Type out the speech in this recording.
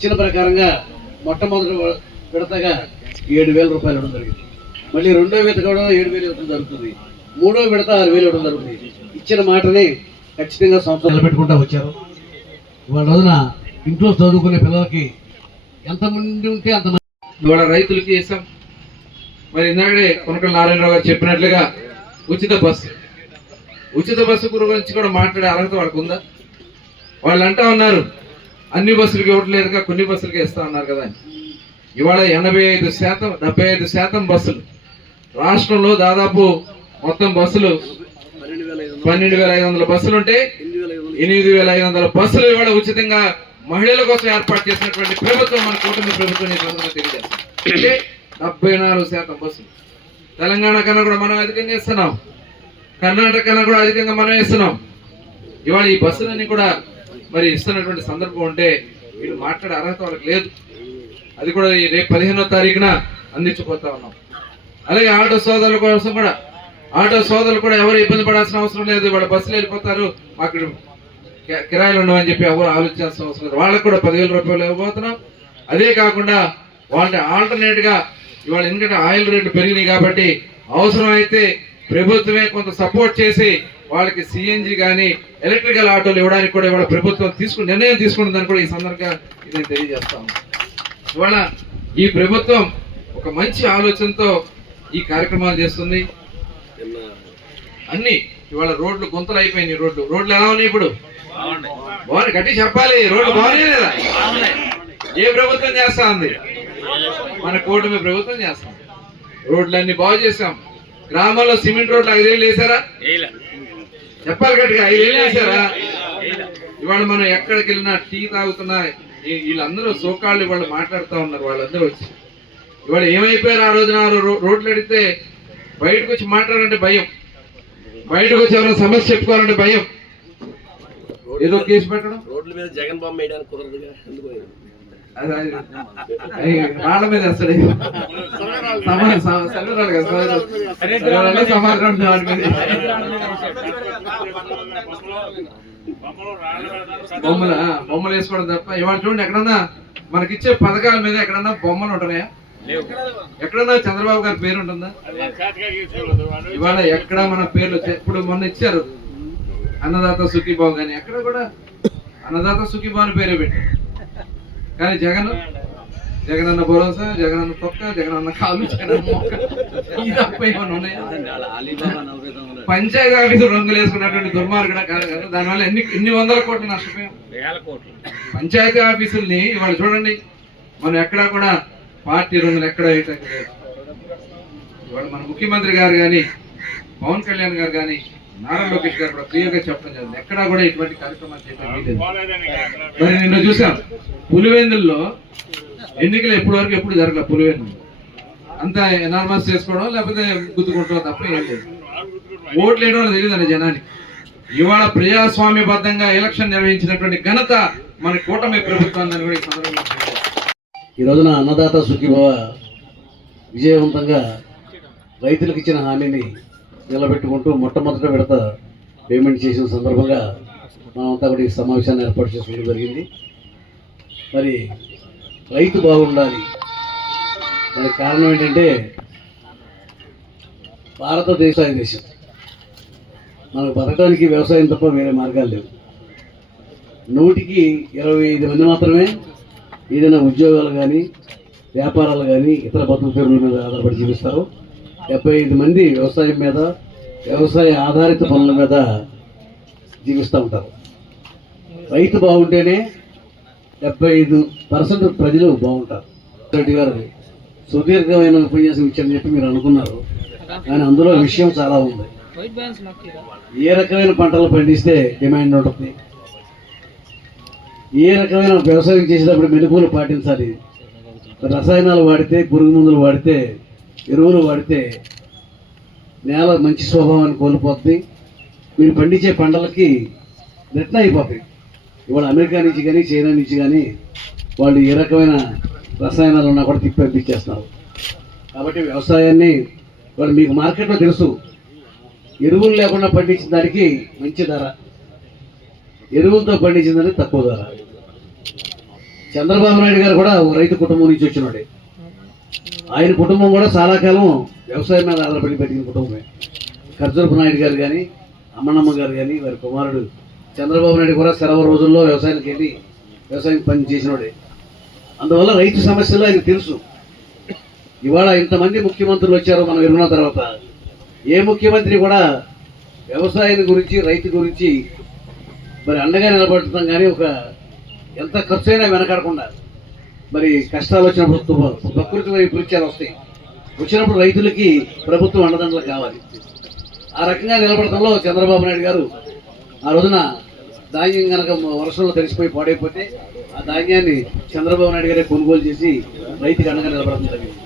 ఇచ్చిన ప్రకారంగా మొట్టమొదటి విడతగా 7,000 రూపాయలు ఇవ్వడం జరిగింది. మళ్ళీ రెండో విడత కూడా 7,000 ఇవ్వడం జరుగుతుంది. మూడో విడత 6,000 ఇవ్వడం జరుగుతుంది. ఇచ్చిన మాటని ఖచ్చితంగా సంవత్సరం నిలబెట్టుకుంటూ వచ్చారు. ఇవాళ రోజున ఇంట్లో చదువుకునే పిల్లలకి ఎంతమంది ఉంటే అంతమంది ఇవాళ రైతులకి వేసాం. మరి ఇందాకే కొనకల నారాయణరావు గారు చెప్పినట్లుగా ఉచిత బస్సు గురించి కూడా మాట్లాడే అర్హత వాళ్ళకు ఉందా? వాళ్ళు అంటా ఉన్నారు అన్ని బస్సులకి ఇవ్వట్లేదుగా, కొన్ని బస్సులకి ఇస్తా ఉన్నారు కదా. ఇవాళ 75% బస్సులు రాష్ట్రంలో దాదాపు మొత్తం బస్సులు 12,500 బస్సులు ఉంటే 8,500 బస్సులు ఇవాళ ఉచితంగా మహిళల కోసం ఏర్పాటు చేసినటువంటి ప్రభుత్వం మన కూటమి ప్రభుత్వం తెలియజేస్తాం. అంటే 74% బస్సులు. తెలంగాణ కన్నా కూడా మనం అధికంగా ఇస్తున్నాం, కర్ణాటక కన్నా కూడా అధికంగా మనం ఇస్తున్నాం. ఇవాళ ఈ బస్సులన్నీ కూడా మరి ఇస్తున్నటువంటి సందర్భం ఉంటే వీళ్ళు మాట్లాడే అర్హత వాళ్ళకి లేదు. అది కూడా రేపు 15వ తారీఖున అందించిపోతా ఉన్నాం. అలాగే ఆటో సోదరుల కోసం కూడా ఆటో కూడా ఎవరు ఇబ్బంది పడాల్సిన అవసరం లేదు. వాళ్ళ బస్సులు వెళ్ళిపోతారు, మాకు కిరాయిలు ఉండవని చెప్పి ఎవరు ఆలోచించాల్సిన అవసరం లేదు. వాళ్ళకు కూడా 10,000 రూపాయలు ఇవ్వబోతున్నాం. అదే కాకుండా వాళ్ళ ఆల్టర్నేట్ గా ఇవాళ ఎందుకంటే ఆయిల్ రేట్లు పెరిగినాయి కాబట్టి అవసరమైతే ప్రభుత్వమే కొంత సపోర్ట్ చేసి వాళ్ళకి సిఎన్జి కానీ ఎలక్ట్రికల్ ఆటోలు ఇవ్వడానికి కూడా ఇవాళ ప్రభుత్వం నిర్ణయం తీసుకుంటుందని కూడా ఈ సందర్భంగా నేను తెలియజేస్తాను. ఇవాళ ఈ ప్రభుత్వం ఒక మంచి ఆలోచనతో ఈ కార్యక్రమాలు చేస్తుంది. అన్ని ఇవాళ రోడ్లు గుంతలు అయిపోయినాయి. రోడ్లు ఎలా ఉన్నాయి ఇప్పుడు? బాగున్నాయి. గట్టి చెప్పాలి, రోడ్లు బాగున్నాయి లేదా? ఏ ప్రభుత్వం చేస్తా ఉంది? మన కూటమి ప్రభుత్వం చేస్తాం. రోడ్లన్నీ బాగు చేసాం. గ్రామాల్లో సిమెంట్ రోడ్లు 5 ఏళ్ళు వేసారా? చెప్పాలి గట్టిగా, 5 ఏళ్ళు వేసారా? ఇవాళ మనం ఎక్కడికి వెళ్ళినా టీ తాగుతున్నా వీళ్ళందరూ సోకాళ్ళు ఇవాళ మాట్లాడుతూ ఉన్నారు. వాళ్ళందరూ వచ్చి ఇవాళ ఏమైపోయారు? ఆ రోజున రోడ్లు అడిగితే బయటకు వచ్చి మాట్లాడాలంటే భయం, బయటకు వచ్చి ఎవరైనా సమస్య చెప్పుకోవాలంటే భయం, ఏదో కేసు పెట్టడం. రోడ్ల మీద జగన్ బాంబు వేయడానికి కుదరదుగా, ఎందుకు రాళ్ల మీద వేస్తాడు. బొమ్మలు వేసుకోవడం తప్ప ఇవాళ చూడండి ఎక్కడన్నా మనకిచ్చే పథకాల మీద ఎక్కడన్నా బొమ్మలు ఉంటున్నాయా? ఎక్కడన్నా చంద్రబాబు గారి పేరు ఉంటుందా? ఇవాళ ఎక్కడ మన పేర్లు ఇప్పుడు మొన్న ఇచ్చారు అన్నదాత సుఖీబాబు కానీ ఎక్కడ కూడా అన్నదాత సుఖీబాబు అని పేరే పెట్టారు. కానీ జగనన్న భరోసా, జగనన్న తొక్క, జగనన్న కాలు, జగనన్న మొక్క ఈ తప్ప ఏమన్నా ఉన్నాయా? పంచాయతీ ఆఫీసులు రంగులు వేసుకున్నటువంటి దుర్మార్గుడ కాదు కదా. దానివల్ల ఎన్ని వందల కోట్లు నష్టపోయాం. పంచాయతీ ఆఫీసుల్ని ఇవాళ చూడండి, మనం ఎక్కడా కూడా పార్టీ రంగులు ఎక్కడ వేయటం లేదు. ఇవాళ మన ముఖ్యమంత్రి గారు కానీ, పవన్ కళ్యాణ్ గారు కానీ, నారా లోకేష్ గారు కూడా క్లియర్ గా చెప్పడం జరిగింది. ఎక్కడా కూడా ఇటువంటి కార్యక్రమాలు చేయడం లేదు. మరి నిన్న చూసాం పులివెందుల్లో ఎన్నికలు ఎప్పుడు జరగలేదు. పులివెందులు అంతా ఎనార్మస్ చేసుకోవడం లేకపోతే గుద్దుకుంటాం తప్ప ఏం లేదు. ఓట్లు వేయడం అని తెలియదు జనానికి. ఇవాళ ప్రజాస్వామ్యబద్ధంగా ఎలక్షన్ నిర్వహించినటువంటి ఘనత మన కూటమి ప్రభుత్వాన్ని కూడా ఈ సందర్భంగా ఈ రోజున అన్నదాత సుఖీభవ విజయవంతంగా రైతులకు ఇచ్చిన హామీని నిలబెట్టుకుంటూ మొట్టమొదటి విడత పేమెంట్ చేసిన సందర్భంగా మనమంతా కూడా ఈ సమావేశాన్ని ఏర్పాటు చేసుకోవడం జరిగింది. మరి రైతు బాగుండాలి. దానికి కారణం ఏంటంటే భారతదేశం మనకు బతకడానికి వ్యవసాయం తప్ప వేరే మార్గాలు లేవు. 100కి 25 మంది మాత్రమే ఏదైనా ఉద్యోగాలు కానీ, వ్యాపారాలు కానీ, ఇతర బతుకు తెరువుల మీద ఆధారపడి జీవిస్తారు. 75 మంది వ్యవసాయం మీద, వ్యవసాయ ఆధారిత పనుల మీద జీవిస్తూ ఉంటారు. రైతు బాగుంటేనే 75% ప్రజలు బాగుంటారు. రెడ్డి గారు సుదీర్ఘమైన ఉపన్యాసం ఇచ్చారని చెప్పి మీరు అనుకున్నారు, కానీ అందులో విషయం చాలా ఉంది. ఏ రకమైన పంటలు పండిస్తే డిమాండ్ ఉంటుంది, ఏ రకమైన వ్యవసాయం చేసేటప్పుడు మెలకువలు పాటించాలి, రసాయనాలు వాడితే, పురుగు మందులు వాడితే, ఎరువులు వాడితే నేల మంచి స్వభావాన్ని కోల్పోతుంది. మీరు పండించే పంటలకి రిటర్న్ అయిపోతాయి. ఇవాళ అమెరికా నుంచి కానీ, చైనా నుంచి కానీ వాళ్ళు ఏ రకమైన రసాయనాలు ఉన్నా కూడా తిప్పి పంపించేస్తున్నారు. కాబట్టి వ్యవసాయాన్ని వాళ్ళు మీకు మార్కెట్లో తెలుసు, ఎరువులు లేకుండా పండించిన దానికి మంచి ధర, ఎరువులతో పండించిన దానికి తక్కువ ధర. చంద్రబాబు నాయుడు గారు కూడా ఒక రైతు కుటుంబం నుంచి వచ్చినాడే. ఆయన కుటుంబం కూడా చాలా కాలం వ్యవసాయం మీద ఆధారపడి బతికిన కుటుంబమే. ఖర్జూరపు నాయుడు గారు కానీ, అమ్మనమ్మ గారు కానీ, వారి కుమారుడు చంద్రబాబు నాయుడు కూడా సెలవు రోజుల్లో వ్యవసాయానికి వెళ్ళి వ్యవసాయం పని చేసినోడే. అందువల్ల రైతు సమస్యలు ఆయనకు తెలుసు. ఇవాళ ఇంతమంది ముఖ్యమంత్రులు వచ్చారో మనం ఎరుగున్న తర్వాత ఏ ముఖ్యమంత్రి కూడా వ్యవసాయం గురించి, రైతు గురించి మరి అండగా నిలబడుతున్నాం. కానీ ఒక ఎంత ఖర్చు అయినా వెనకాడకుండా మరి కష్టాలు వచ్చినప్పుడు ప్రకృతి విపరీత్యాలు వస్తాయి. వచ్చినప్పుడు రైతులకి ప్రభుత్వం అండదండలు కావాలి. ఆ రకంగా నిలబడటంలో చంద్రబాబు నాయుడు గారు ఆ రోజున ధాన్యం కనుక వర్షంలో తడిసిపోయి పాడైపోతే ఆ ధాన్యాన్ని చంద్రబాబు నాయుడు గారే కొనుగోలు చేసి రైతుకి అండగా నిలబడటం జరిగింది.